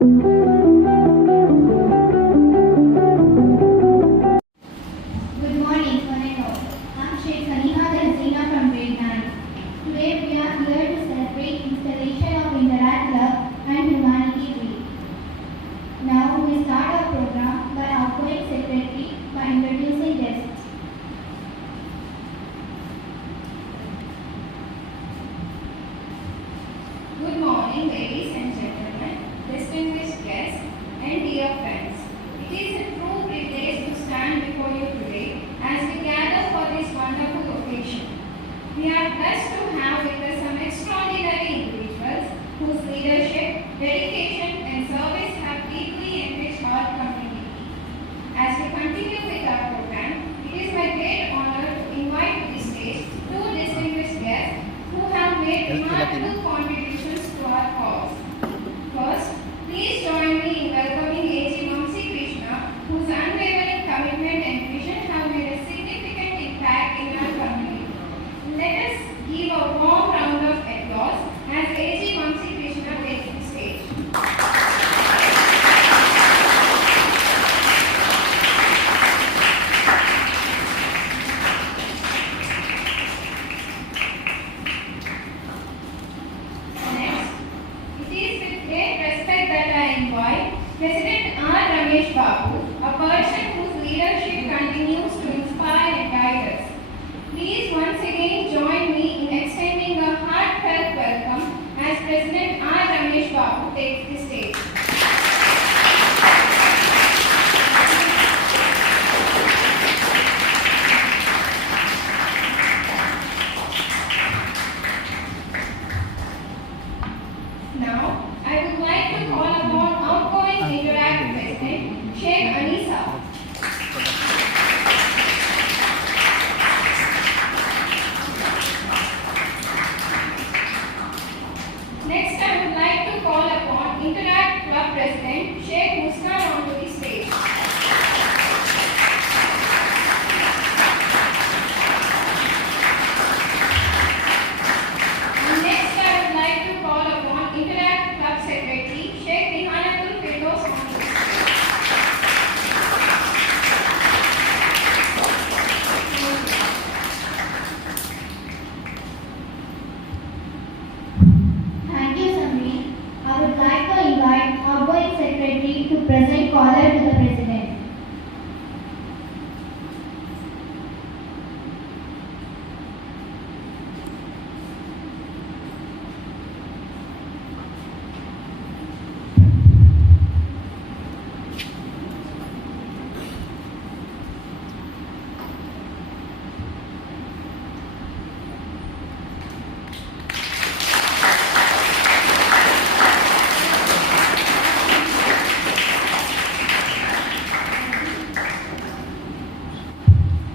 Good morning, one and all. I'm Sheikh Saniha Tanzina from grade 9. Today we are here to celebrate installation of Interact Club and Humanity Week. Now we start our program by outgoing secretary by introducing guests. Good morning, ladies and gentlemen, distinguished guests, and dear friends. It is a true privilege to stand before you today as we gather for this wonderful occasion. We are blessed to have with us some extraordinary individuals whose leadership, dedication, and service have deeply enriched our community. As we continue with our program, it is my great honor to invite to the stage two distinguished guests who have made remarkable contributions to our cause. First, please join me in welcoming A.G. Vamsi Krishna, whose unwavering commitment and vision have made a significant impact in our community. Let us give a warm round of applause as A.G. Vamsi Krishna takes the stage. Next, it is with great respect that I invite President R. Ramesh Babu, a person whose leadership continues to inspire and guide us. Please once again join me in extending a heartfelt welcome as President R. Ramesh Babu takes the stage. Now, I would like to call upon outgoing Interact President Sheikh Anisa. Next, I would like to call upon Interact Club President Sheikh Muskan onto the stage. And next, I would like to call upon Interact Club Secretary Sheikh Rihanatul Firdaus onto the stage. Thank you, Samri. I would like to invite outgoing secretary to present caller to the president.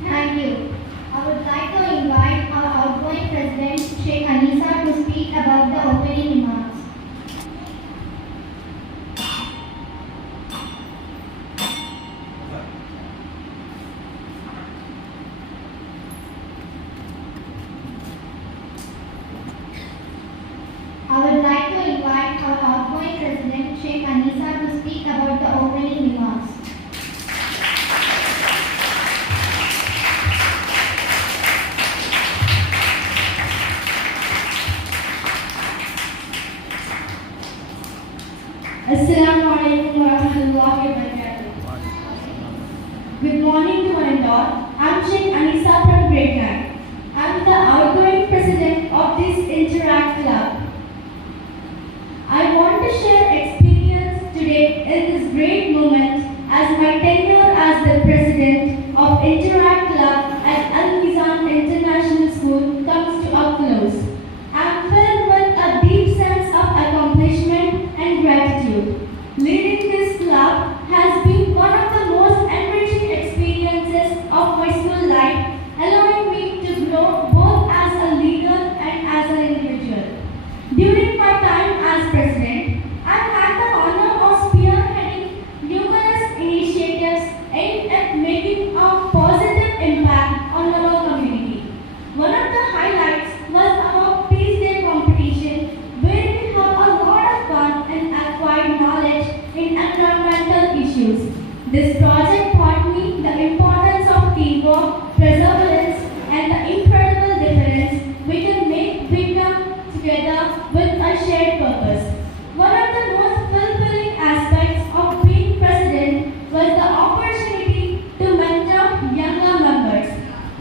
Thank you. I would like to invite our outgoing president Sheikh Anisa to speak about the opening remarks. I would like to invite our outgoing president Sheikh Anisa to speak about the opening remarks. Assalamu alaikum warahmatullahi wabarakatuh. Good morning to one and all. I'm Sheikh Anisa from grade 9. I'm the outgoing president of this Interact Club. I want to share experience today in this great moment as my tenure as the president of Interact Club at Al-Mizan International School comes to a close. I'm filled with a deep sense of accomplishment and gratitude. Leading this club has been one of the most enriching experiences of my school life, allowing me to grow both as a leader and as an individual. During my time as president, I've had the honor of spearheading numerous initiatives aimed at making a positive impact on our community. One of the highlights was our Peace Day competition, where we have a lot of fun and acquired knowledge This project taught me the importance of teamwork, perseverance, and the incredible difference we can make together with a shared purpose. One of the most fulfilling aspects of being president was the opportunity to mentor younger members.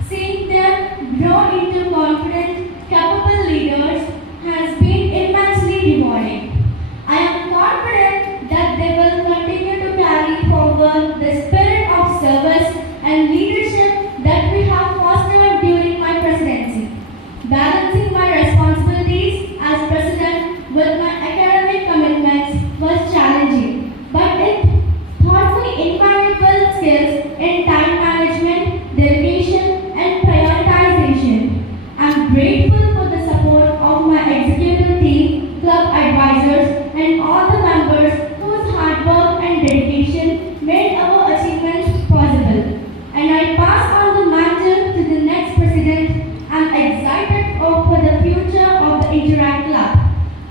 Seeing them grow into confident, capable leaders has been immensely rewarding. I am confident that they will continue to carry forward the spirit of service and leadership that we have fostered during my presidency. Balancing my responsibilities as president with my academic commitments was challenging, but it taught me invaluable skills in time management, delegation, and prioritization. I'm grateful for the support of my executive team, club advisors, and all the members whose hard work and dedication made our achievements possible. And I pass on the mantle to the next president. I'm excited for the future of the Interact Club.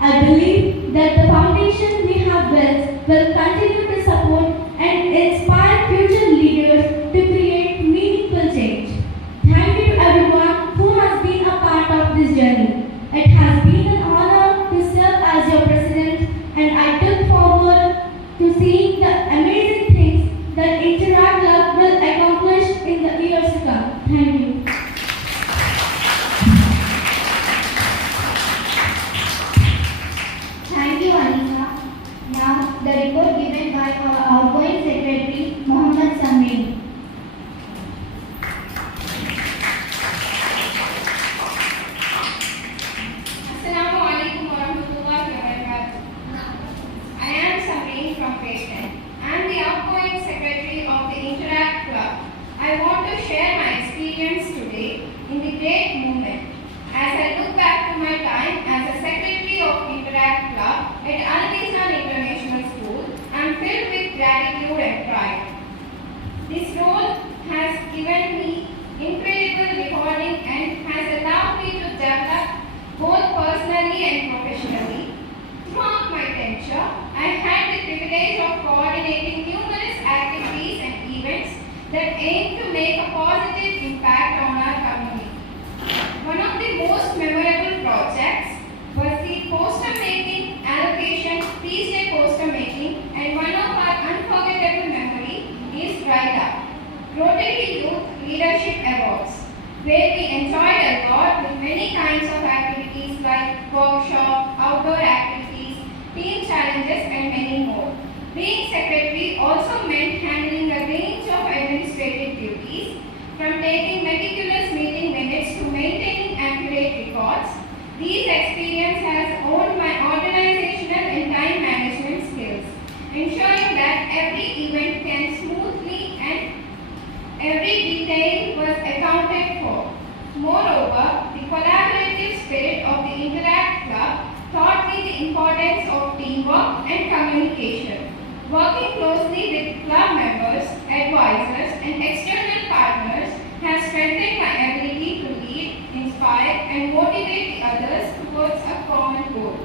I believe that the foundation we have built will continue to support and inspire future leaders to create meaningful change. Thank you to everyone who has been a part of this journey. It has been an honor to serve as your president, and I look forward to seeing the amazing things that Interact Club will accomplish in the years to come. Thank you. Thank you, Anisa. Now, the report given by our outgoing secretary, Mohammed Samir. Assalamu alaikum warahmatullahi wabarakatuh. I am Sabreen from Patient. I am the outgoing secretary of the Interact Club. I want to share my experience today in the great movement. As I look back to my time as a secretary of Interact Club at Al-Mizan International School, I am filled with gratitude and pride. This role has given me incredible rewarding and has allowed me to develop both personally and professionally. Throughout my tenure, I had the privilege of coordinating numerous activities and events that aim to make a positive impact on our community. One of the most memorable projects was the poster making allocation, Peace Day poster making, and one of our unforgettable memory is RIDA, Rotary Youth Leadership Awards, where we enjoyed a lot with many kinds of activities like workshop, outdoor activities, team challenges, and many more. Being secretary also meant handling a range of administrative duties, from taking meticulous meeting minutes to maintaining accurate records. These experiences has honed my organizational and time management skills, ensuring that every event can smoothly and every detail was accounted for. Moreover, the collaborative spirit of the Interact Club taught me the importance of teamwork and communication. Working closely with club members, advisors, and external partners has strengthened my ability to lead, inspire, and motivate the others towards a common goal.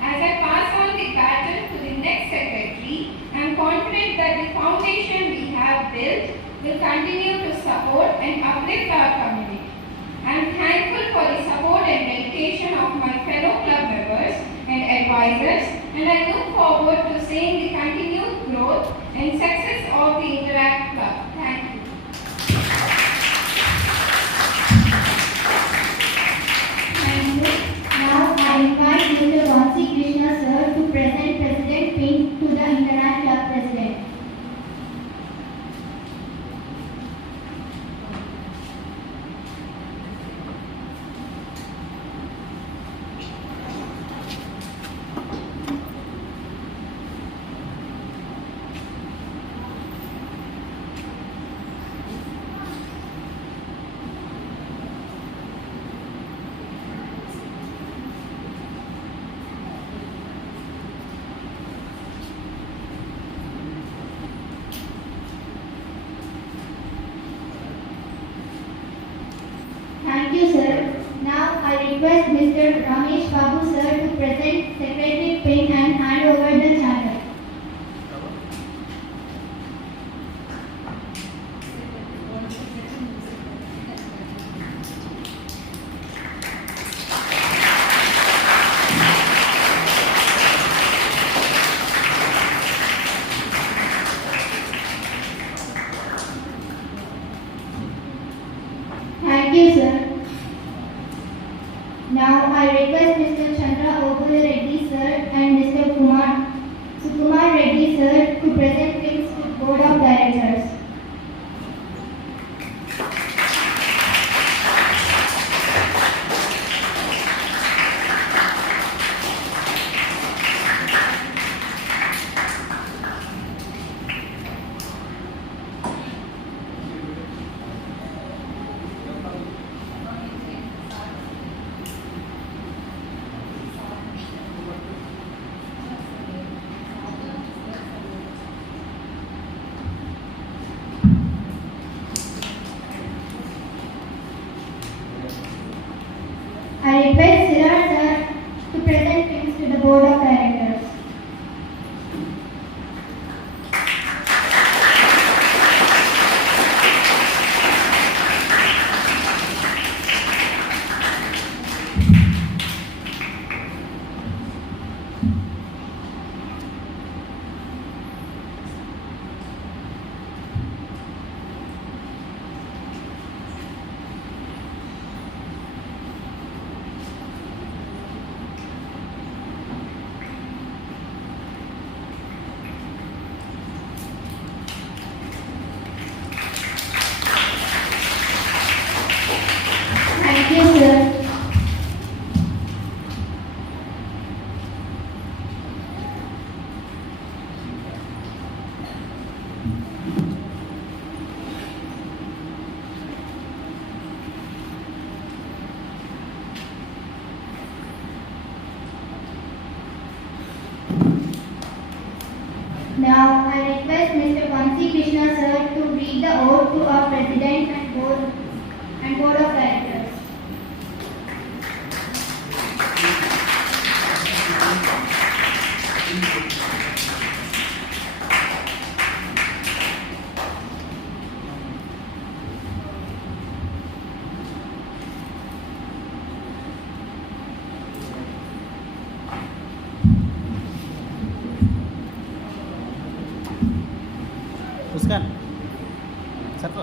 As I pass on the baton to the next secretary, I am confident that the foundation we have built will continue to support and uplift our community. I am thankful for the support and dedication of my fellow club members and advisors, and I look forward to seeing the continued growth and success of the Interact Club. Thank you. Thank you. Now, I invite Mr. Vansi Krishna sir to present President Pink to the Interact Club President. Thank you, sir. Now I request Mr. Ramesh Babu sir to present Secretary Pin and hand over the channel. Now I request Mr. Vansi Krishna sir to read the oath to our President and Board of Directors. Muskan. Satu.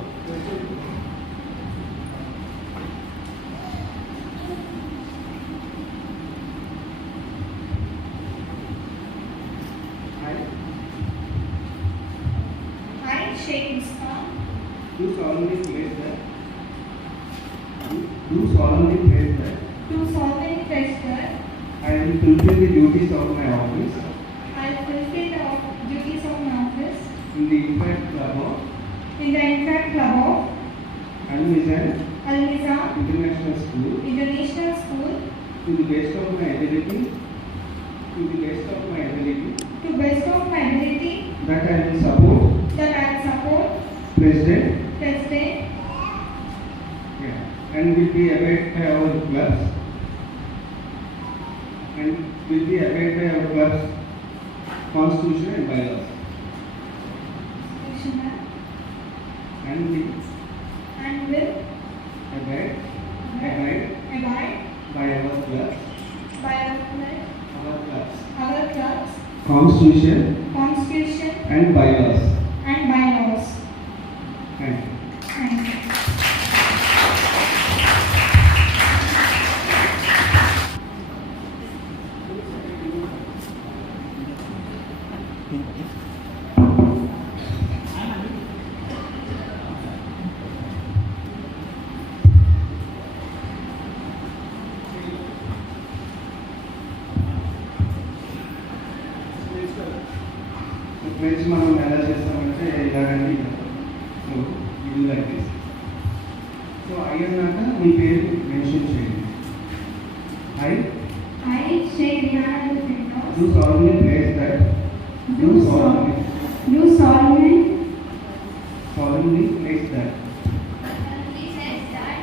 I, Sheikh Muskan, Do solemnly pledge that. Do solemnly pledge that do solemnly pledge that I will fulfill the duties of my office I will fulfill the duties of my office in the Impact Club of in the Impact Club of Al-Mizan Al-Nizam International School International School to the best of my ability. To the best of my ability. to best of my ability, That I will support that I will support President. President And will be abide by our clubs. And will be abide by our clubs constitution and bylaws. And will and will abide abide by our clubs. by our clubs, Constitution constitution and bylaws. and bylaws. Thank you. Thank you. Friends మనం ఎలా చేస్తామంటే ఇలాగండి. సో ఇది like this. So I అన్నాక మీ పేరు మెన్షన్ చేయండి. I I, Sheikh Rihanna Firdaus, do solemnly pledge that do solemnly solemnly pledge that solemnly says that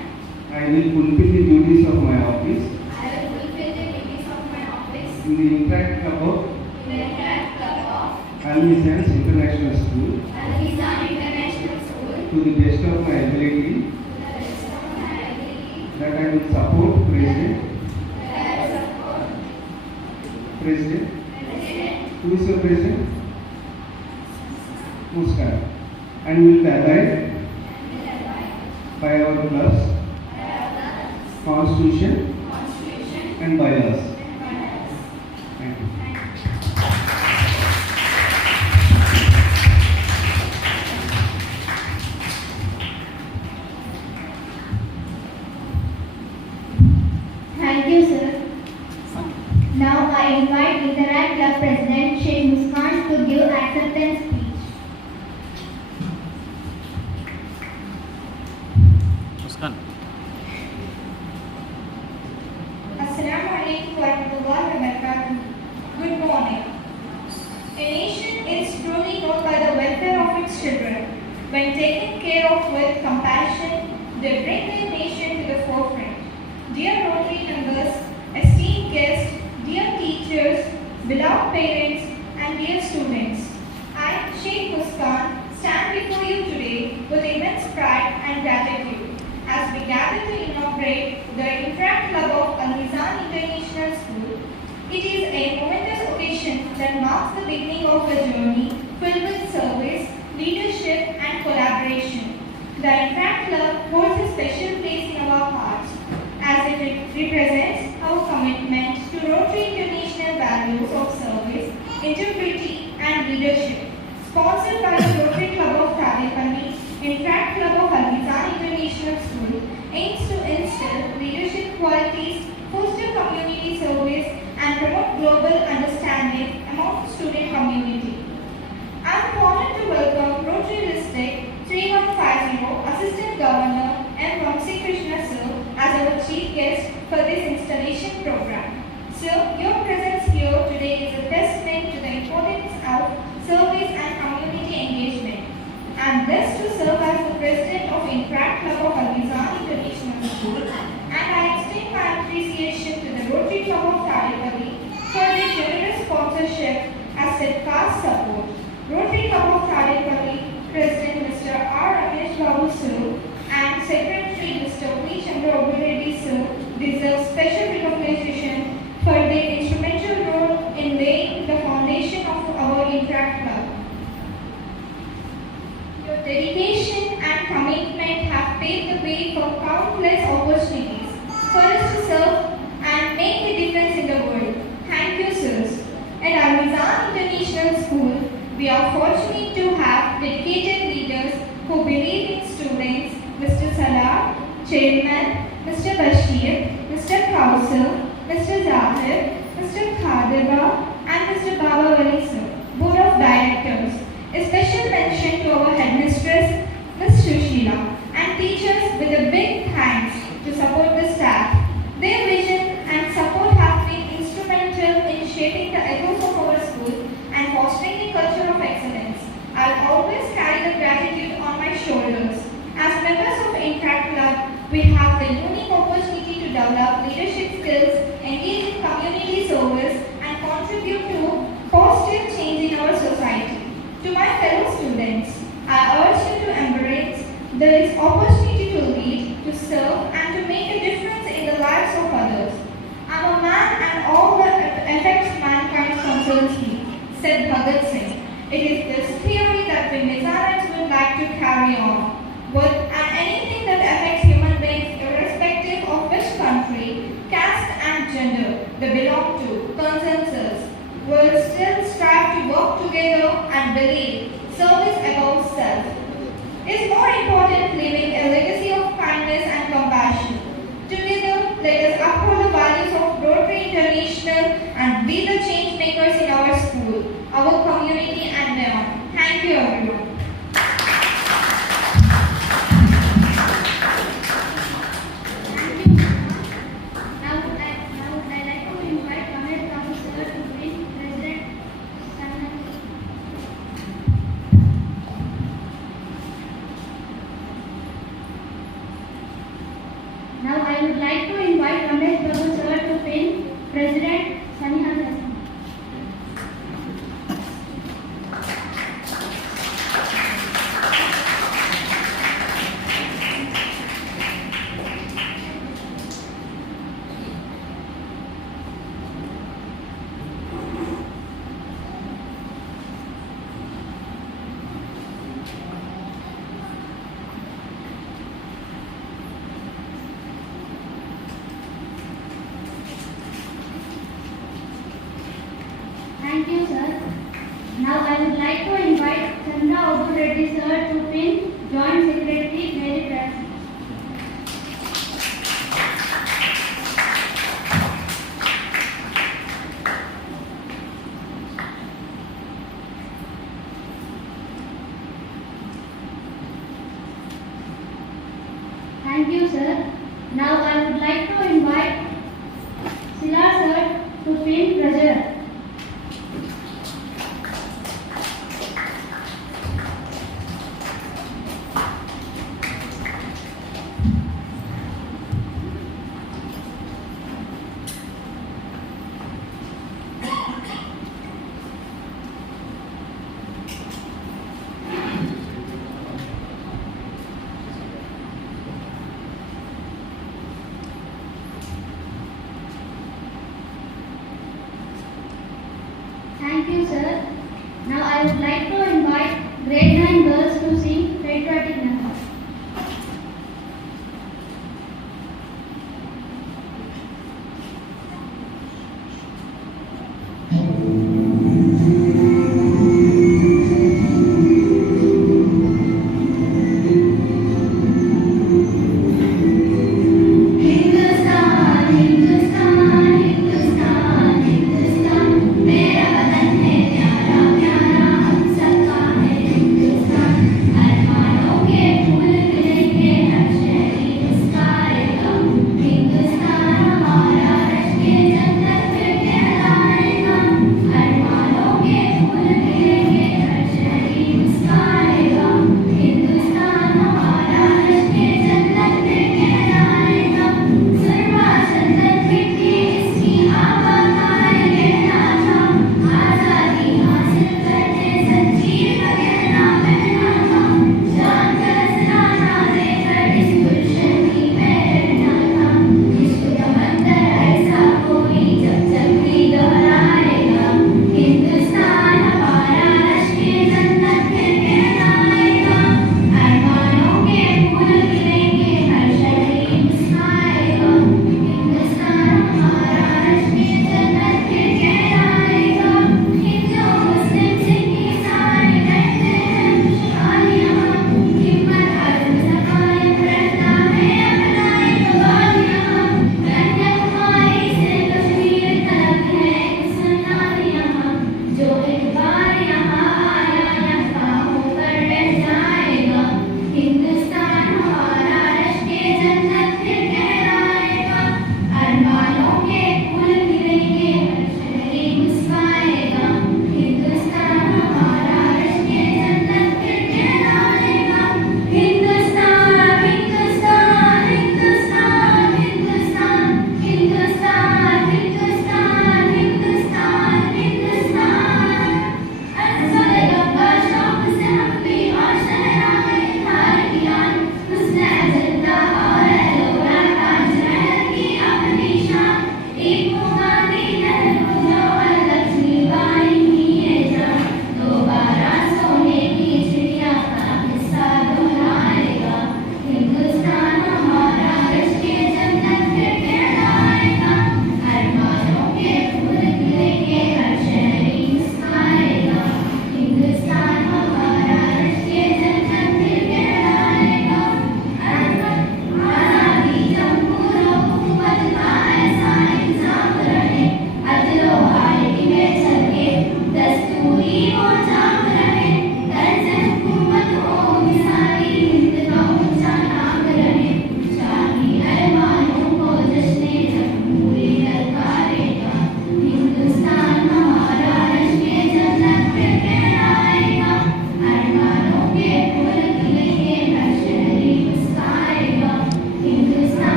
I will fulfill the duties of my office I will fulfill the duties of my office in the Impact Club of in the Impact Club of Al-Mizan International School Al-Nizam International School to the best of my ability. to the best of my ability. That I will support President. That I will support President. President Who is your President? Muskan. And will abide by our clubs, constitution Constitution and bylaws. and bylaws. Thank you. Thank you, sir. Now I invite Interact Club President Sheikh Muskan to give acceptance speech. Muskan. Assalamu alaikum wa rahmatullahi wa barakatuh. Good morning. A nation is truly known by the welfare of its children. When taken care of with compassion, they bring their nation to the forefront. Dear Rotary members, esteemed guests, dear teachers, beloved parents, and dear students, I, Sheikh Muskan, stand before you today with immense pride and gratitude as we gather to inaugurate the Interact Club of Al-Nizam International School. It is a momentous occasion that marks the beginning of a journey filled with service, leadership, and collaboration. The Interact Club holds a special place in our hearts as it represents our commitment to Rotary International values of service, integrity, and leadership. Sponsored by the Rotary Club of Tadepalli, Interact Club of Al-Nizam International School aims to instill leadership qualities, foster community service, and promote global understanding among the student community. I am honored to welcome Rotary District 3150 Assistant Governor M. Vamsi Krishna sir as our chief guest for this installation program. Sir, your presence here today is a testament to the importance of service steadfast support. Rotary Club of Tadepalli President Mr. R. Ramesh Babu Sir and Secretary Mr. V. Chandra Obireddy Sir deserve special recognition for their instrumental role in laying the foundation of our Interact Club. Your dedication and commitment have paved the way for countless opportunities for us to serve and make a difference in the world. Thank you, sirs. At Al Mizan International School, we are fortunate to have dedicated leaders who believe in students. Mr. Salah, Chairman, Mr. Bashir, Mr. Kausar, Mr. Zahir, Mr. Khadeba, and Mr. Baba Wali sir, Board of Directors. A special mention to our headmistress, Ms. Sushila, and teachers with a big thanks to support the staff. Their vision and support have been instrumental in shaping the ethos of our school and fostering a culture of excellence. I'll always carry the gratitude on my shoulders. As members of Interact Club, we have the unique opportunity to develop leadership skills, engage in community service, and contribute to positive change in our society. To my fellow students, I urge you to embrace this opportunity to lead, to serve, and to make a difference in the lives of others. I'm a man and all that affects mankind concerns me, said Bhagat Singh. It is this theory that we Mizanites would like to carry on. And anything that affects human beings irrespective of which country, caste and gender they belong to, concerns us, will still strive to work together and believe service above self. Is more important leaving a legacy of kindness and compassion. Together, let us uphold the values of Rotary International and be the change makers in our school, our community and beyond. Thank you everyone. Thank you, Mama. Now would I like to invite Ramesh Babu sir to bring President Sanam. Now I would like to invite Ramesh Babu sir to pin President Saniha Hassan. Thank you, sir. Now I would like to invite Chandra Obu Reddy sir to pin Joint Secretary Mary Press. Thank you, sir. Now I would like to invite Sila sir to pin Treasurer. Thank you, sir. Now I would like to invite grade 9 girls to sing patriotic anthem. Hindustan हिंदुस्तान हिंदुस्तान हिंदुस्तान मेरा वतन है प्यारा प्यारा हम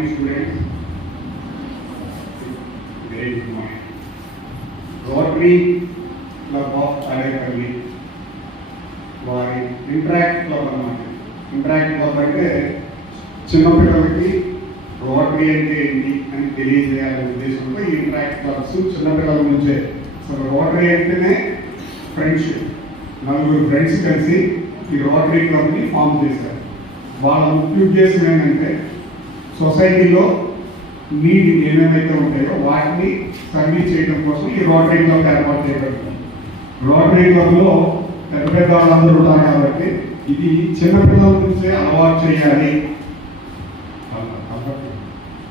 morning, students. Very good morning. Rotary Club of Tadepalli వారి interact club అన్నమాట. Interact club అంటే చిన్నపిల్లలకి రోటరీ అంటే ఏంటి అని తెలియజేయాలనే ఉద్దేశంతో ఈ ఇంటరాక్ట్ క్లబ్స్ చిన్నపిల్లల నుంచే. సో రోటరీ అంటేనే ఫ్రెండ్షిప్. నలుగురు ఫ్రెండ్స్ కలిసి ఈ రోటరీ క్లబ్ని ఫామ్ చేశారు. వాళ్ళ ముఖ్య ఉద్దేశం ఏంటంటే సొసైటీలో నీడ్ ఏమేమైతే ఉంటాయో వాటిని సర్వీస్ చేయడం కోసం ఈ రోటరీ క్లబ్ ఏర్పాటు చేయబడుతుంది. రోటరీ క్లబ్లో పెద్ద పెద్ద వాళ్ళందరూ ఉంటారు కాబట్టి ఇది చిన్నపిల్లల నుంచే అలవాటు చేయాలి.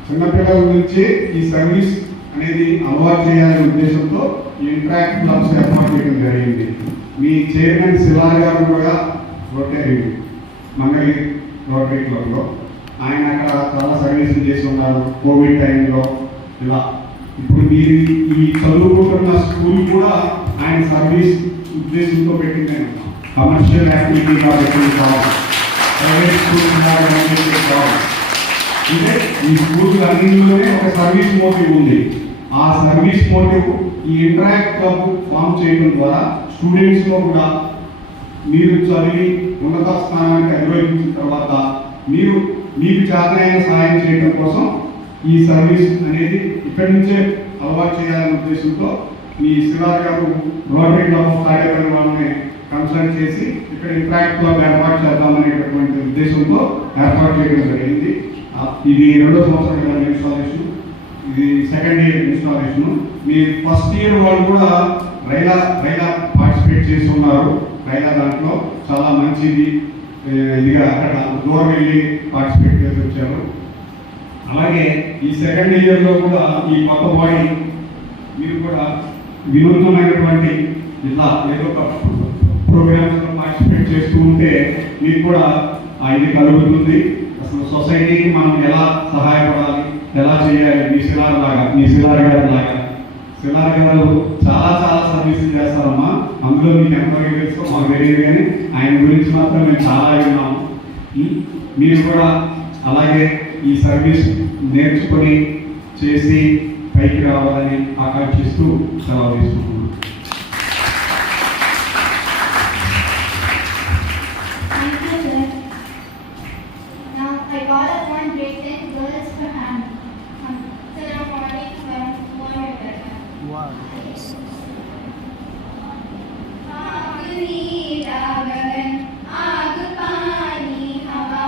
చిన్నపిల్లల నుంచి ఈ సర్వీస్ అనేది అలవాటు చేయాలనే ఉద్దేశంతో ఈ ఇంటరాక్ట్ క్లబ్స్ ఏర్పాటు చేయడం జరిగింది. మీ చైర్మన్ శిలార్ గారు కూడా రోటరీ మంగళి రోటరీ క్లబ్లో ఆయన అక్కడ చాలా సర్వీసులు చేసి ఉన్నారు. కోవిడ్ టైంలో ఇలా ఇప్పుడు మీరు ఈ చదువుకుంటున్న స్కూల్ కూడా ఆయన సర్వీస్ ఉద్దేశంతో పెట్టింది. కమర్షియల్ యాక్టివిటీ కాబట్టి కావాలి, ప్రైవేట్ స్కూల్స్ కావాలి. అంటే ఈ స్కూల్ అన్నింటిలోనే ఒక సర్వీస్ మోటివ్ ఉంది. ఆ సర్వీస్ మోటివ్ ఈ ఇంటరాక్ట్ క్లబ్ ఫామ్ చేయడం ద్వారా స్టూడెంట్స్లో కూడా మీరు చదివి ఉన్నత స్థానానికి అధిరోహించిన తర్వాత మీకు చేతనైన సహాయం చేయడం కోసం ఈ సర్వీస్ అనేది ఇక్కడి నుంచే అలవాటు చేయాలనే ఉద్దేశంతో మీ శివార్ గారు రోటరీ క్లబ్ ఆఫ్ తాడేపల్లి వాళ్ళని కన్సల్ట్ చేసి ఇక్కడ ఇంటరాక్ట్ క్లబ్ ఏర్పాటు చేద్దామనేటటువంటి ఉద్దేశంతో ఏర్పాటు చేయడం జరిగింది. ఇది 2వ సంవత్సరం ఇన్స్టాలేషన్, ఇది సెకండ్ ఇయర్ ఇన్స్టాలేషన్. మీ ఫస్ట్ ఇయర్ వాళ్ళు కూడా రైలా పార్టిసిపేట్ చేసి ఉన్నారు. రైలా దాంట్లో చాలా మంచిది ఇదిగా అక్కడ దూరం వెళ్ళి పార్టిసిపేట్ చేసి వచ్చారు. అలాగే ఈ సెకండ్ ఇయర్లో కూడా ఈ కొత్త బాడీ మీరు కూడా వినూత్నమైనటువంటి ఇలా ఏదో ఒక ప్రోగ్రామ్స్లో పార్టిసిపేట్ చేస్తూ ఉంటే మీకు కూడా ఇది కలుగుతుంది. అసలు సొసైటీకి మనం ఎలా సహాయపడాలి, ఎలా చేయాలి. మీ శిలార్ గారు లాగా శిలార్ గారు చాలా సర్వీసులు చేస్తారమ్మా. అందులో మీకు ఎంతవరకు తెలుసో మాకు తెలియదు, కానీ ఆయన గురించి మాత్రం మేము చాలా విన్నాము. మీరు కూడా అలాగే ఈ సర్వీస్ నేర్చుకొని చేసి పైకి రావాలని ఆకాంక్షిస్తూ సెలవు తీసుకుంటున్నాను. Thank you, sir. Now I call upon grade 10 girls for hand. Assalamualaikum warahmatullahi wabarakatuh. आग नीला गगन, आग पानी हवा,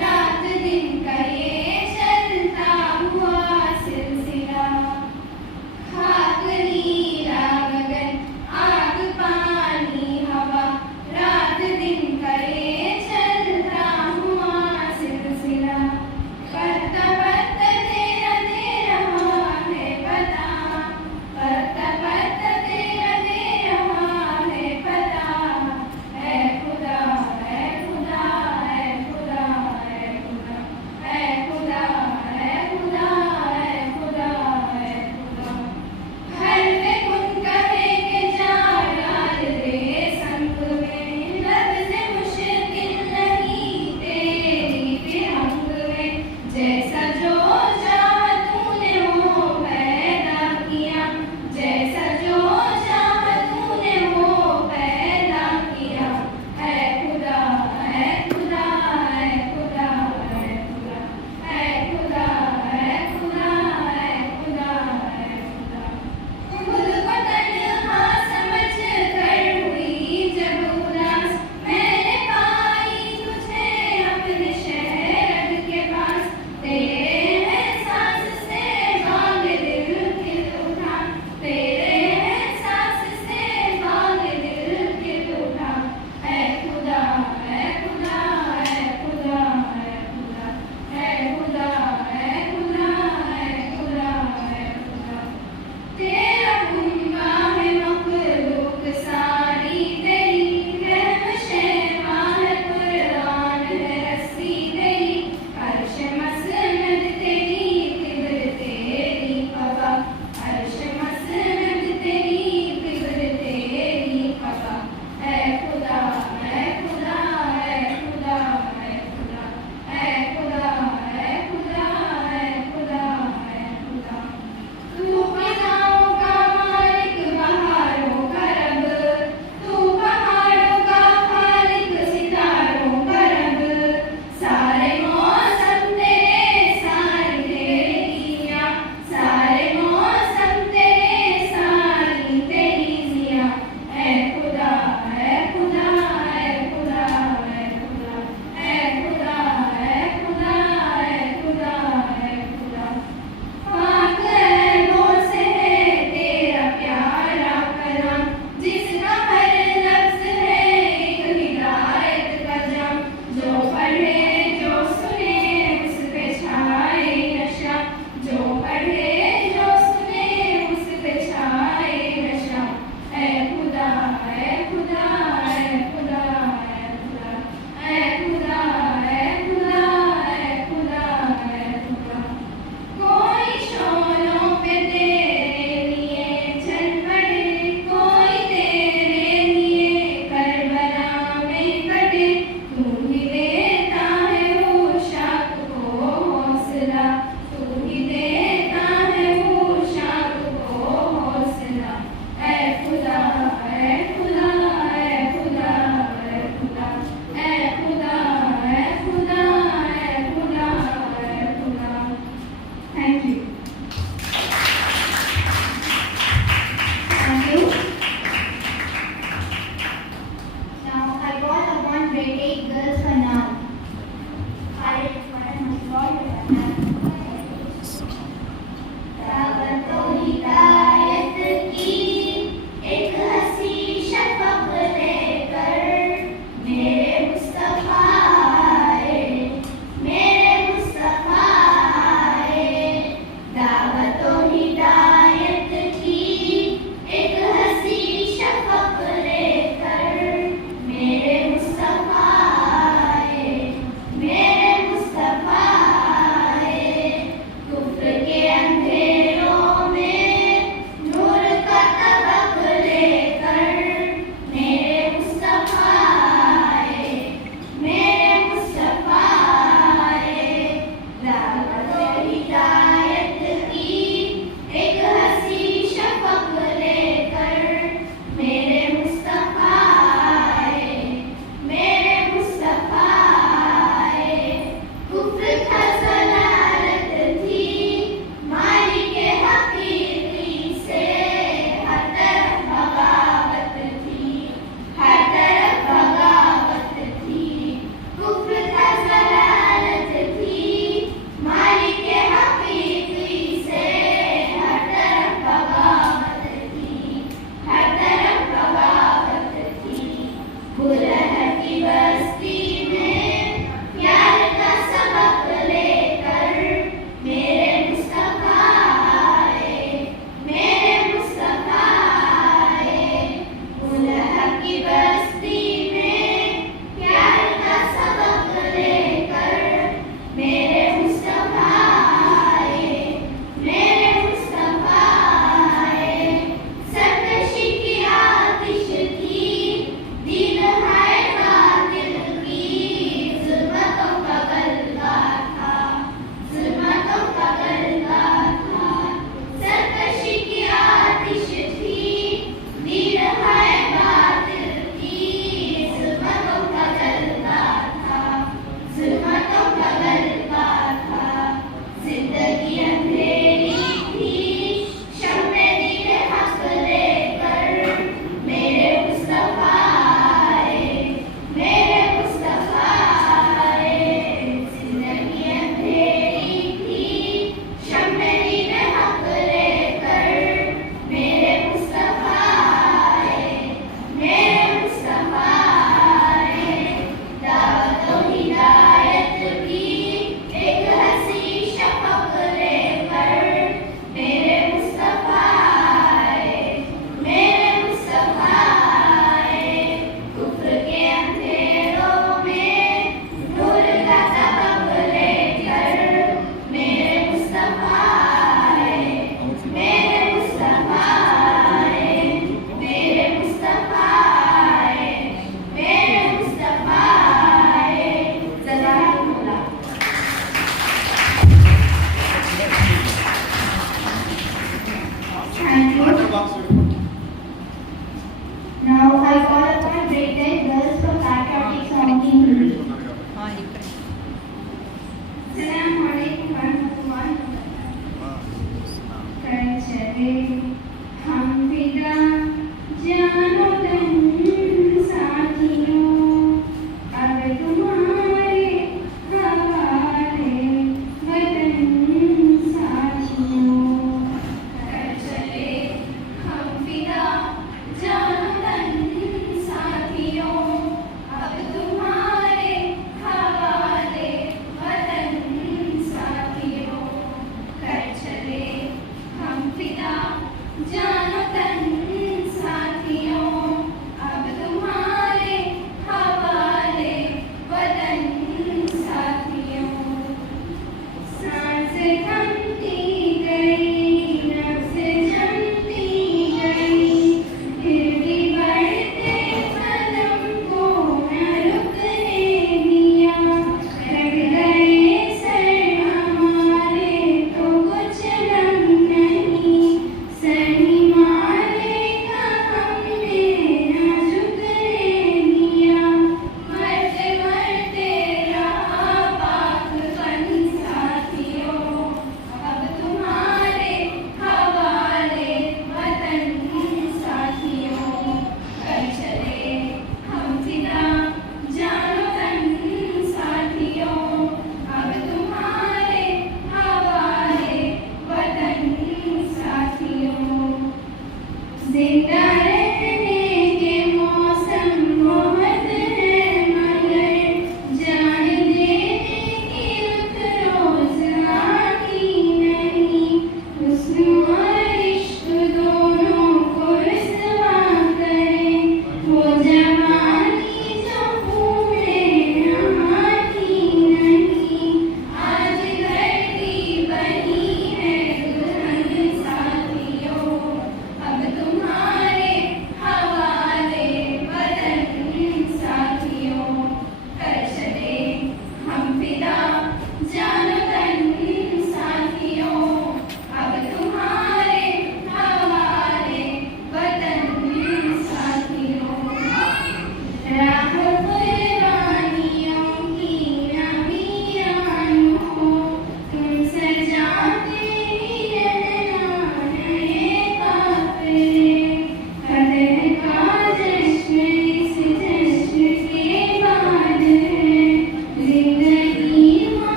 रात दिन का ये चलता हुआ सिलसिला. आग नीला गगन,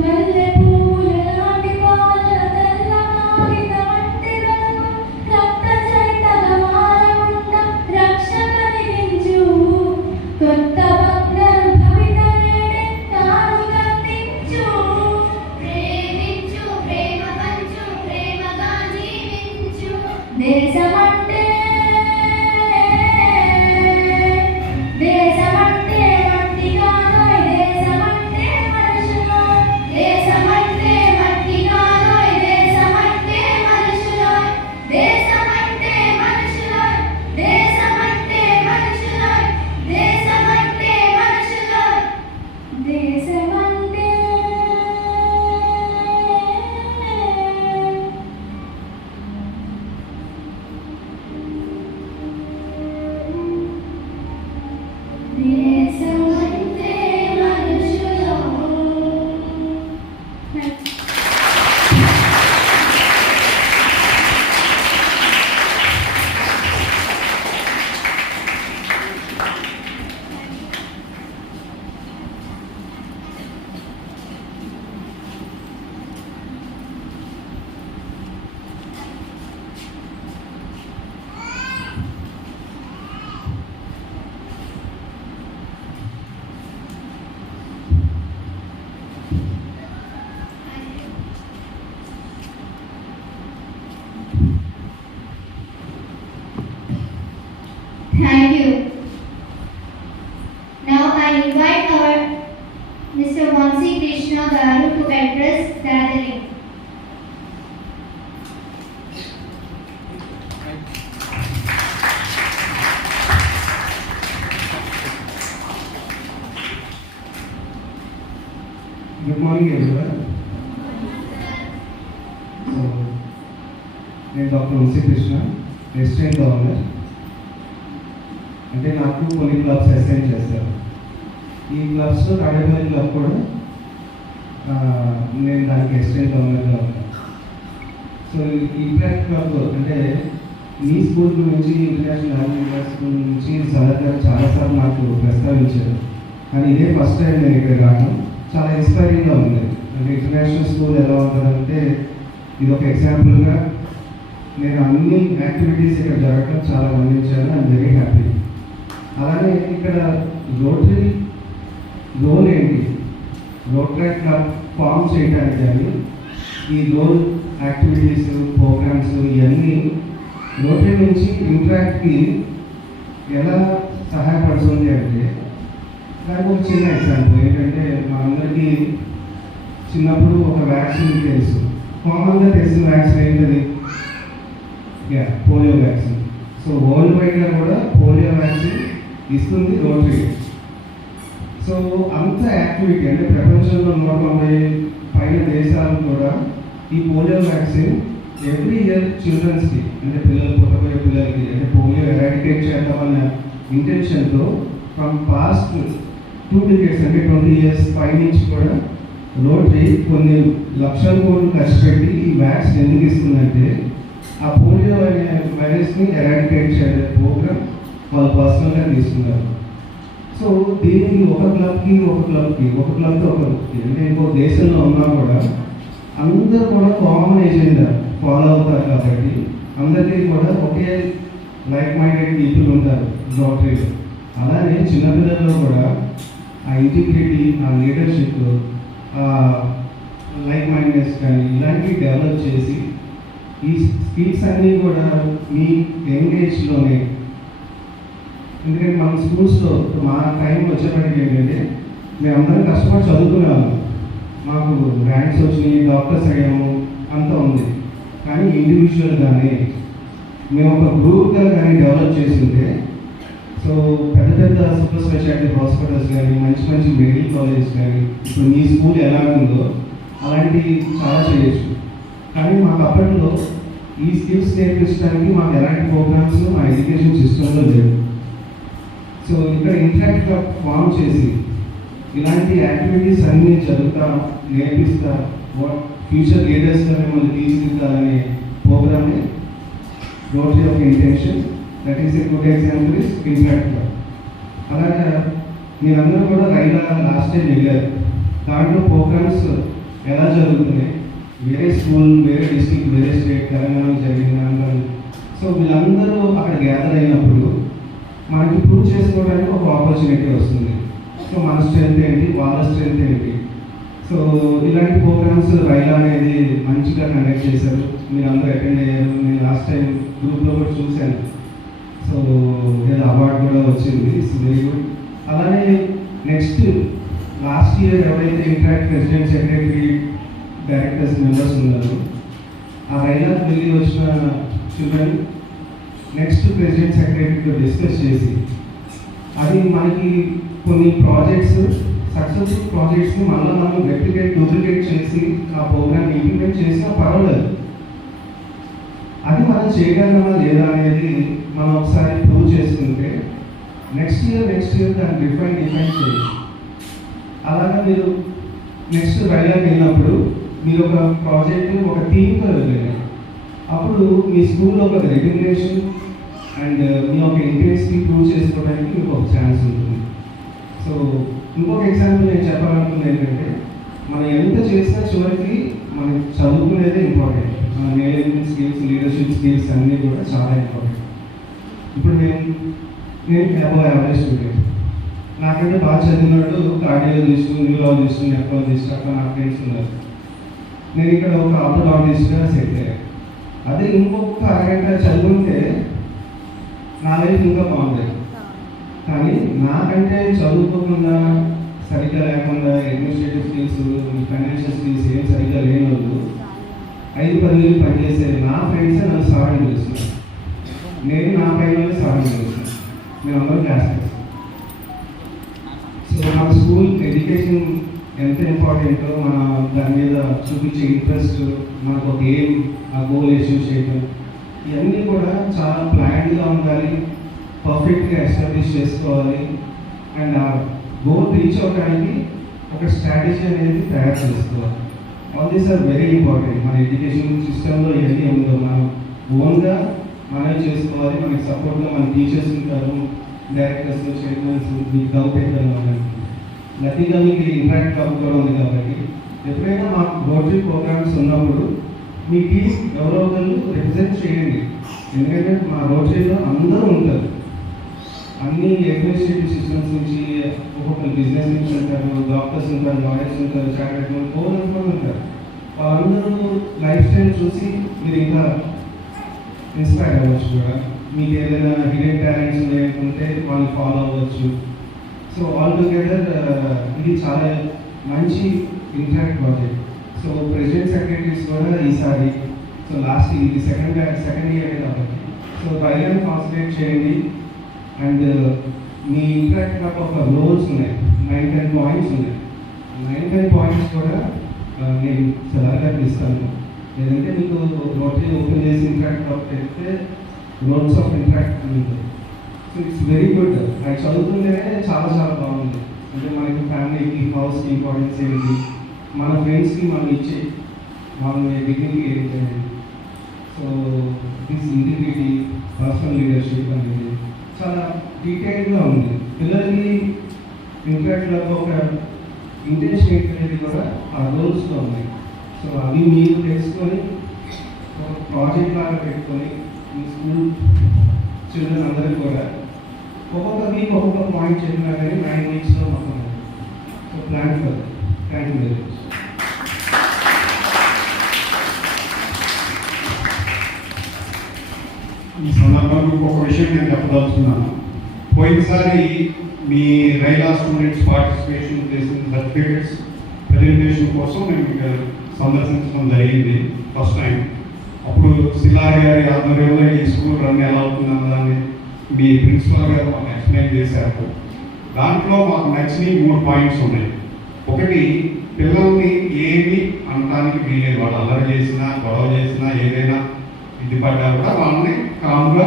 మల్లె పువ్వుల లాంటి పాలన తెల్ల కాగిత వంటిదను రక్త చైతల మారకుండా రక్షకని నించు కొత్త బంగారు భవిత నేడే తాను గర్తించు ప్రేమించు ప్రేమ పంచు ప్రేమగా జీవించు దేశమంటే మట్టిగానోయ్ దేశమంటే మనుషులోయ్ దేశమంటే మట్టిగానోయ్ దేశమంటే మనుషులోయ్ దేశమంటే మనుషులోయ్ దేశమంటే మనుషులోయ్ దేశమంటే మనుషులోయ్ దేశమంటే దేశమంటే మనుషులోయ్. Thank you. Now I invite our Mr. Vansi Krishna Garu to address the gathering. Good morning, everyone. So, నేను doctor Vamsi Krishna, resident governor. అంటే నాకు కొన్ని క్లబ్స్ అసైన్ చేస్తారు. ఈ క్లబ్స్లో తాడేపల్లి క్లబ్ కూడా నేను దానికి రెసిడెంట్ గవర్నర్గా ఉన్నాను. సో ఇంపాక్ట్ క్లబ్ అంటే మీ స్కూల్ గురించి ఇంటర్నేషనల్ ఆర్గనైజర్ స్కూల్ నుంచి సార్ గారు చాలాసార్లు నాకు ప్రస్తావించారు. కానీ ఇదే ఫస్ట్ టైం నేను ఇక్కడ రావడం చాలా ఇన్స్పైరింగ్గా ఉంది. అంటే ఇంటర్నేషనల్ స్కూల్ ఎలా ఉంటుందంటే ఇది ఒక ఎగ్జాంపుల్గా నేను అన్ని యాక్టివిటీస్ ఇక్కడ జరగడం చాలా గమనించాను. I'm very happy. అలానే ఇక్కడ రోటరీ రోల్ ఏంటి, రోటరీ క్లబ్ ఫామ్ చేయడానికి కానీ ఈ రోల్ యాక్టివిటీస్ ప్రోగ్రామ్స్ ఇవన్నీ రోటరీ నుంచి ఇంట్రాక్ట్కి ఎలా సహాయపడుతుంది అంటే దానికి ఒక చిన్న ఎగ్జాంపుల్ ఏంటంటే మా అందరికీ చిన్నప్పుడు ఒక వ్యాక్సిన్ తెలుసు. కామన్గా తెలిసిన వ్యాక్సిన్ ఏంటది? Polio vaccine. సో వరల్డ్ వైడ్గా కూడా పోలియో వ్యాక్సిన్ ఇస్తుంది రోటరీ. సో అంత యాక్టివిటీ అంటే ప్రపంచంలో 190 పైన దేశాలు కూడా ఈ పోలియో వ్యాక్సిన్ ఎవ్రీ ఇయర్ చిల్డ్రన్స్కి అంటే పుట్టబోయే పిల్లలకి అంటే పోలియో ఎరాడికేట్ చేద్దామన్న ఇంటెన్షన్తో ఫ్రమ్ పాస్ట్ 2 decades అంటే 20 years పై నుంచి కూడా రోటరీ కొన్ని లక్షల కోట్లు ఖర్చు పెట్టి ఈ వ్యాక్సిన్ ఎందుకు ఇస్తుందంటే ఆ పోలియో అనే వైరస్ని ఎరాడికేట్ చేసే ప్రోగ్రామ్ వాళ్ళు పర్సనల్గా తీసుకున్నారు. సో దీనికి ఒక క్లబ్తో ఒక క్లబ్కి అంటే ఇంకో దేశంలో ఉన్నా కూడా అందరూ కూడా కామన్ ఏజెండా ఫాలో అవుతారు. కాబట్టి అందరికీ కూడా ఒకే లైక్ మైండెడ్ పీపుల్ ఉంటారు రోటరీలో. అలానే చిన్నపిల్లల్లో కూడా ఆ ఇంటిగ్రిటీ, ఆ లీడర్షిప్, లైక్ మైండ్నెస్ కానీ ఇలాంటివి డెవలప్ చేసి ఈ స్కిల్స్ అన్నీ కూడా మీ యంగ్ ఏజ్లోనే, ఎందుకంటే మన స్కూల్స్లో మా టైం వచ్చేప్పటికి ఏంటంటే మేమందరం కష్టపడి చదువుకున్నాము, మాకు ర్యాంక్స్ వచ్చినాయి, డాక్టర్స్ అయ్యాము, అంతా ఉంది. కానీ ఇండివిజువల్గానే మేము ఒక గ్రూప్గా కానీ డెవలప్ చేస్తుంటే సో పెద్ద పెద్ద సూపర్ స్పెషాలిటీ హాస్పిటల్స్ కానీ మంచి మంచి మెడికల్ కాలేజెస్ కానీ ఇప్పుడు మీ స్కూల్ ఎలా ఉందో అలాంటివి చాలా చేయొచ్చు. కానీ మాకు అప్పట్లో ఈ స్కిల్స్ నేర్పించడానికి మాకు ఎలాంటి ప్రోగ్రామ్స్ మా ఎడ్యుకేషన్ సిస్టంలో లేవు. సో ఇక్కడ ఇంట్రాక్ట్గా ఫామ్ చేసి ఇలాంటి యాక్టివిటీస్ అన్నీ జరుగుతా నేర్పిస్తా ఫ్యూచర్ లీడర్స్గా మిమ్మల్ని తీర్చిదిద్దాలనే ప్రోగ్రామే rotary of intention. That is a good example is interact club. అలాగే మీరందరూ కూడా రైలా లాస్ట్ టైం వెళ్ళారు. దాంట్లో ప్రోగ్రామ్స్ ఎలా జరుగుతున్నాయి, వేరే స్కూల్, వేరే డిస్ట్రిక్ట్, వేరే స్టేట్, తెలంగాణలో జరిగింది అంటారు. సో వీళ్ళందరూ అక్కడ గ్యాదర్ అయినప్పుడు మనకి ప్రూవ్ చేసుకోవడానికి ఒక ఆపర్చునిటీ వస్తుంది. సో మన స్ట్రెంత్ ఏంటి, వాళ్ళ స్ట్రెంత్ ఏంటి. సో ఇలాంటి ప్రోగ్రామ్స్ రైలా అనేది మంచిగా కండక్ట్ చేశారు, మీరు అందరూ అటెండ్ అయ్యారు. నేను లాస్ట్ టైం గ్రూప్లో కూడా చూశాను. సో ఏదో అవార్డు కూడా వచ్చింది, ఇట్స్ వెరీ గుడ్. అలానే నెక్స్ట్ లాస్ట్ ఇయర్ ఎవరైతే interact president, secretary, directors, members ఉన్నారు, ఆ రైలాకి వెళ్ళి వచ్చిన చిల్డ్రన్ నెక్స్ట్ ప్రెసిడెంట్, సెక్రటరీతో డిస్కస్ చేసి అది మనకి కొన్ని ప్రాజెక్ట్స్, సక్సెస్ఫుల్ ప్రాజెక్ట్స్ని మళ్ళీ మనం డూప్లికేట్ చేసి ఆ ప్రోగ్రామ్ ఇంప్లిమెంట్ చేసినా పర్వాలేదు. అది మనం చేయగలమా లేదా అనేది మనం ఒకసారి ప్రూవ్ చేసుకుంటే నెక్స్ట్ ఇయర్ దాన్ని డిఫైన్ చేయొచ్చు. అలాగా మీరు నెక్స్ట్ రైలాకి వెళ్ళినప్పుడు మీరు ఒక ప్రాజెక్ట్, ఒక థీమ్తో వెళ్ళారు. అప్పుడు మీ స్కూల్లో ఒక రెగ్యులేషన్ అండ్ మీ ఒక ఇంట్రెస్ట్ని ప్రూవ్ చేసుకోవడానికి మీకు ఒక ఛాన్స్ ఉంటుంది. సో ఇంకొక ఎగ్జాంపుల్ నేను చెప్పాలనుకున్నది ఏంటంటే, మనం ఎంత చేసినా చివరికి మనం చదువుకునేదే ఇంపార్టెంట్. మన మేనేజ్మెంట్ స్కిల్స్, లీడర్షిప్ స్కిల్స్ అన్నీ కూడా చాలా ఇంపార్టెంట్. ఇప్పుడు నేను అబౌవ్ యావరేజ్ స్టూడెంట్, నాకంటే బాగా చదివినట్టు కార్డియాలజిస్ట్, న్యూరాలజిస్ట్, నెఫ్రాలజిస్ట్ అట్లా నా ఫ్రెండ్స్ ఉన్నారు. నేను ఇక్కడ ఒక ఆర్థోడాంటిస్ట్గా సెట్ అయ్యాను. అదే ఇంకొక అరగంట చదువుకుంటే నా లైఫ్ ఇంకా బాగుంది. కానీ నాకంటే చదువుకోకుండా, సరిగ్గా లేకుండా, అడ్మినిస్ట్రేటివ్ స్కిల్స్, ఫైనాన్షియల్ స్కిల్స్ ఏం సరిగ్గా లేని వాళ్ళు 5-10 వేలు పనిచేసే నా ఫ్రెండ్సే నన్ను సాయం చేస్తున్నారు. నేను నా పైన సాయం చేస్తున్నాను. మేము అందరం క్లాస్. సో మన స్కూల్ ఎడ్యుకేషన్ ఎంత ఇంపార్టెంటో, మన దాని మీద చూపించే ఇంట్రెస్ట్, మనకు ఒక ఎయిమ్, ఆ గోల్ అచీవ్ చేయడం, ఇవన్నీ కూడా చాలా ప్లాన్డ్గా ఉండాలి, పర్ఫెక్ట్గా ఎస్టాబ్లిష్ చేసుకోవాలి. అండ్ ఆ గోల్ రీచ్ అవ్వడానికి ఒక స్ట్రాటజీ అనేది తయారు చేసుకోవాలి. All these are very important. మన ఎడ్యుకేషన్ సిస్టంలో ఇవన్నీ ఉండవు. మనం ఓన్గా మనమే చేసుకోవాలి. మనకి సపోర్ట్గా మన టీచర్స్ ఉంటారు, డైరెక్టర్స్, చైర్మన్స్, మీకు డౌట్ అవుతారు. లక్కీగా మీకు ఇంట్రాక్ట్ క్లబ్ కూడా ఉంది కాబట్టి ఎప్పుడైనా మాకు రోటరీ ప్రోగ్రామ్స్ ఉన్నప్పుడు మీ టీం ఎవరో ఒకరు రిప్రజెంట్ చేయండి. ఎందుకంటే మా రోటరీలో అందరూ ఉంటారు, అన్ని అడ్మినిస్ట్రేటివ్ సిస్టమ్స్ నుంచి, ఒక్కొక్కరు బిజినెస్ నుంచి ఉంటారు, డాక్టర్స్ ఉంటారు, లాయర్స్ ఉంటారు, చార్టెడ్ అకౌంటెంట్స్ ఉంటారు. వాళ్ళందరూ లైఫ్ స్టైల్ చూసి మీరు ఇంకా ఇన్స్పైర్ అవ్వచ్చు కూడా. మీకు ఏదైనా హిడెన్ టాలెంట్స్ ఉన్నాయనుకుంటే వాళ్ళు ఫాలో అవ్వచ్చు. సో ఆల్ టుగెదర్ ఇది చాలా మంచి interact project. So president, secretaries కూడా ఈసారి, సో లాస్ట్ ఇది సెకండ్ ఇయర్ కాబట్టి, సో రైల్ని కాన్సన్ట్రేట్ చేయండి. అండ్ మీ ఇంట్రాక్ట్ క్లబ్ ఒక రోల్స్ ఉన్నాయి, 9-10 పాయింట్స్ ఉన్నాయి. 9-10 పాయింట్స్ కూడా నేను సలహాగా ఇస్తాను. లేదంటే మీకు రోటరీ ఓపెన్ చేసి ఇంట్రాక్ట్ క్లబ్ పెడితే రోల్స్ ఆఫ్ ఇంట్రాక్ట్ ఉంటుంది. So it's very good. అది చదువుతుంటేనే చాలా చాలా బాగుంది. అంటే మనకి ఫ్యామిలీకి, హౌస్కి ఇంపార్టెన్స్ ఏంటి, మన ఫ్రెండ్స్కి మనం ఇచ్చే మన డిగ్నిటీ ఏంటంటే, so this integrity, personal leadership అనేది చాలా డీటెయిల్గా ఉంది. పిల్లలకి ఇంట్రాక్ట్లో ఒక ఇంటెన్షన్ అనేది కూడా ఆ రోల్స్లో ఉన్నాయి. సో అవి మీరు తెలుసుకొని ఒక ప్రాజెక్ట్ లాగా పెట్టుకొని మీ స్కూల్ చిల్డ్రన్ అందరికీ కూడా ఒక్కొక్క వీక్ ఒక్కొక్క పాయింట్ చెప్పినా కానీ 9 వీక్స్లో మొత్తం. So plan for. Thank you very much. ఈ సందర్భంలో ఇంకొక విషయం నేను చెప్పదలుచుకున్నాను. పోయినసారి మీ రైలా స్టూడెంట్స్ పార్టిసిపేషన్ చేసిన సర్టిఫికేట్స్ ప్రజెంటేషన్ కోసం నేను సందర్శించడం జరిగింది ఫస్ట్ టైం. అప్పుడు సిల్లారి గారి ఆధ్వర్యంలో ఈ స్కూల్ రన్ ఎలా అవుతుందన్నదాన్ని మీ ప్రిన్సిపల్ గారు మాకు ఎక్స్ప్లెయిన్ చేశారు. దాంట్లో మాకు నచ్చిన 3 పాయింట్స్ ఉన్నాయి. ఒకటి, పిల్లల్ని ఏమి అనటానికి వీలేదు. వాళ్ళు అల్లరి చేసినా, గొడవ చేసినా, ఏదైనా ఇది పడ్డా కూడా వాళ్ళని కామ్గా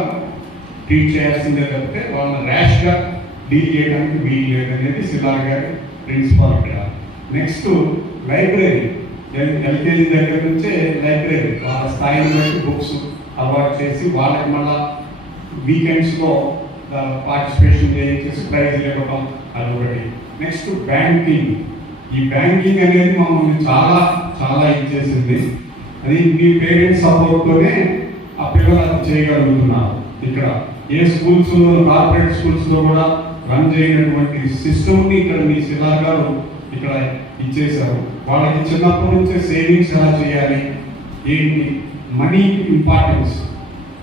ట్రీట్ చేయాల్సిందే తప్పితే వాళ్ళని ర్యాష్గా డీల్ చేయడానికి వీలు లేదు అనేది సిల్లార్ గారి ప్రిన్సిపాల్ ఇక్కడ. Next, library. ఎల్కేజీ దగ్గర నుంచే లైబ్రరీ వాళ్ళ స్థాయిని బట్టి బుక్స్ అలవాటు చేసి వాళ్ళకి మళ్ళా వీకెండ్స్లో పార్టిసిపేషన్ చేయించేసి ప్రైజ్లు ఇవ్వడం అదొకటి. Next, banking. ఈ బ్యాంకింగ్ అనేది మమ్మల్ని చాలా చాలా ఇచ్చేసింది. అది మీ పేరెంట్స్ సపోర్ట్తోనే ఆ పిల్లలు అది చేయగలుగుతున్నారు. ఇక్కడ ఏ స్కూల్స్లో, కార్పొరేట్ స్కూల్స్లో కూడా రన్ చేయనటువంటి సిస్టమ్ని ఇక్కడ మీ శిలా గారు ఇక్కడ ఇచ్చేశారు. వాళ్ళకి చిన్నప్పటి నుంచే సేవింగ్స్ ఎలా చేయాలి, ఏంటి, మనీ ఇంపార్టెన్స్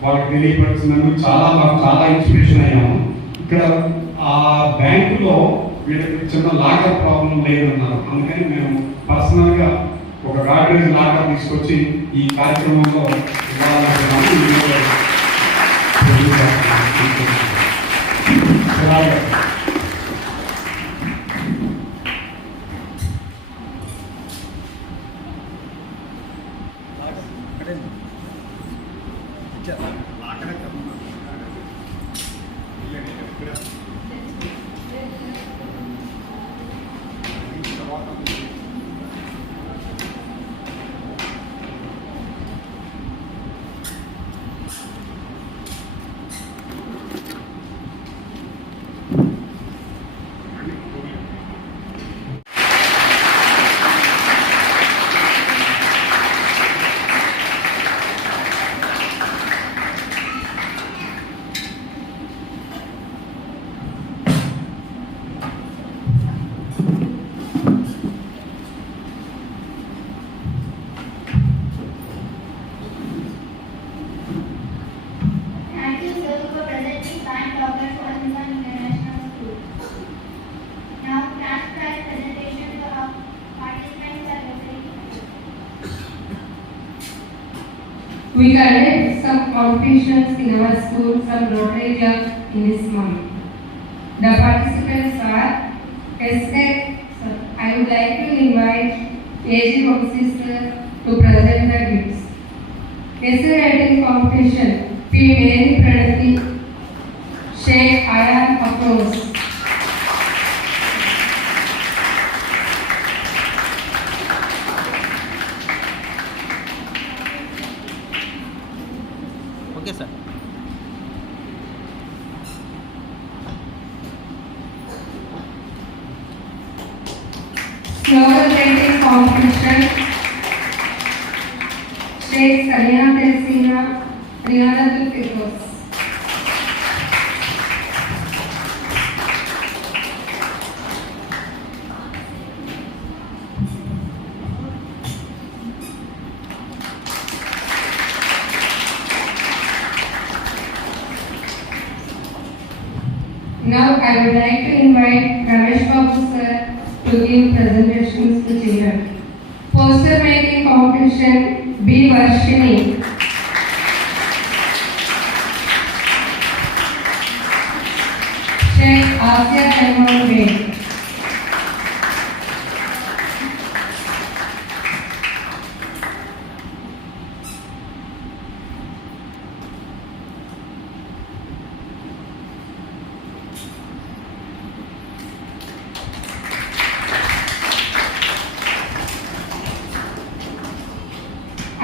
వాళ్ళకి తెలియపరిచినందుకు చాలా ఇన్స్పిరేషన్ అయ్యాము. ఇక్కడ ఆ బ్యాంకులో వీళ్ళకి చిన్న లాకర్ ప్రాబ్లం లేదన్నారు. అందుకని మేము పర్సనల్గా ఒక గార్డెన్ లాకర్ తీసుకొచ్చి ఈ కార్యక్రమంలో Thank you, sir, for presenting Bank Locker for Hinman International School. Now, class prize presentation for our participants are ready. We conduct some competitions in our school, some Rotary Club in this month. The participants are I would like to invite AG Boxes to present the gifts. Essay writing competition, P. Mary Pranati, Sheikh Ayan Afroz. Okay sir. Slogan writing competition, Sheikh Salina Telsina, Riyanatul Firdaus. Now I would like to invite Ramesh Babu sir to give presentations to children. Poster making competition, B. Varshini. Sheikh Asya Salman Bey.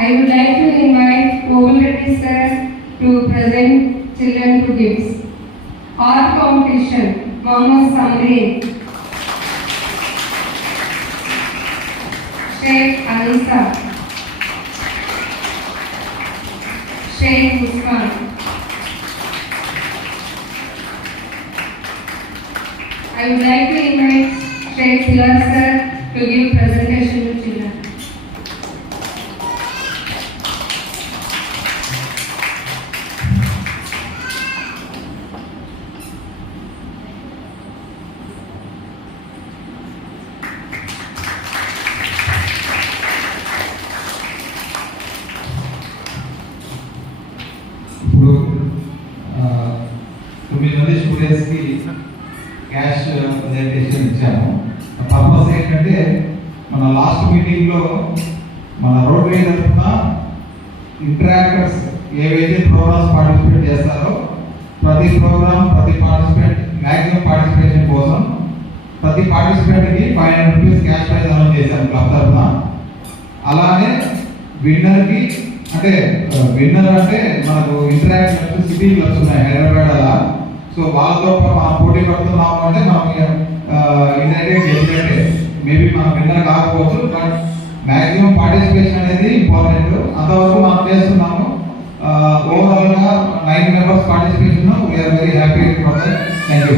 I would like to invite Oval Reddy sir to present children to gifts. Art competition, Mohammed Samri, Sheikh Anisa, Sheikh Usman. I would like to invite Sheikh Silas sir to give presentation to children. ఇప్పుడు 9 మంది స్టూడెంట్స్కి cash presentation ఇచ్చాము. పర్పస్ ఏంటంటే మన లాస్ట్ మీటింగ్లో మన రోటరీ తరఫున ఇంటరాక్టర్స్ ఏవైతే ప్రోగ్రామ్స్ పార్టిసిపేట్ చేస్తారో ప్రతి ప్రోగ్రామ్ ప్రతి పార్టిసిపేట్ మ్యాక్సిమం పార్టిసిపేషన్ కోసం ప్రతి పార్టిసిపేట్కి 500 రూపీస్ క్యాష్ ప్రైజ్ అనౌన్స్ చేశారు క్లబ్ తరఫున. అలానే విన్నర్కి అంటే విన్నర్ అంటే మనకు ఇంటరాక్ట్ క్లబ్స్ సిటీ క్లబ్స్ ఉన్నాయి హైదరాబాద్ అలా. సో వాళ్ళతో మనం పోటీ పడుతున్నాము అంటే మనం ఇండైరెక్ట్ గెలిచినట్టే. మేబీ మనం విన్నర్ కాకపోవచ్చు, బట్ మ్యాక్సిమం పార్టిసిపేషన్ అనేది ఇంపార్టెంట్. అంతవరకు మనం చేస్తున్నాము. ఓవరాల్గా 9 members participation, we are very happy for that. Thank you.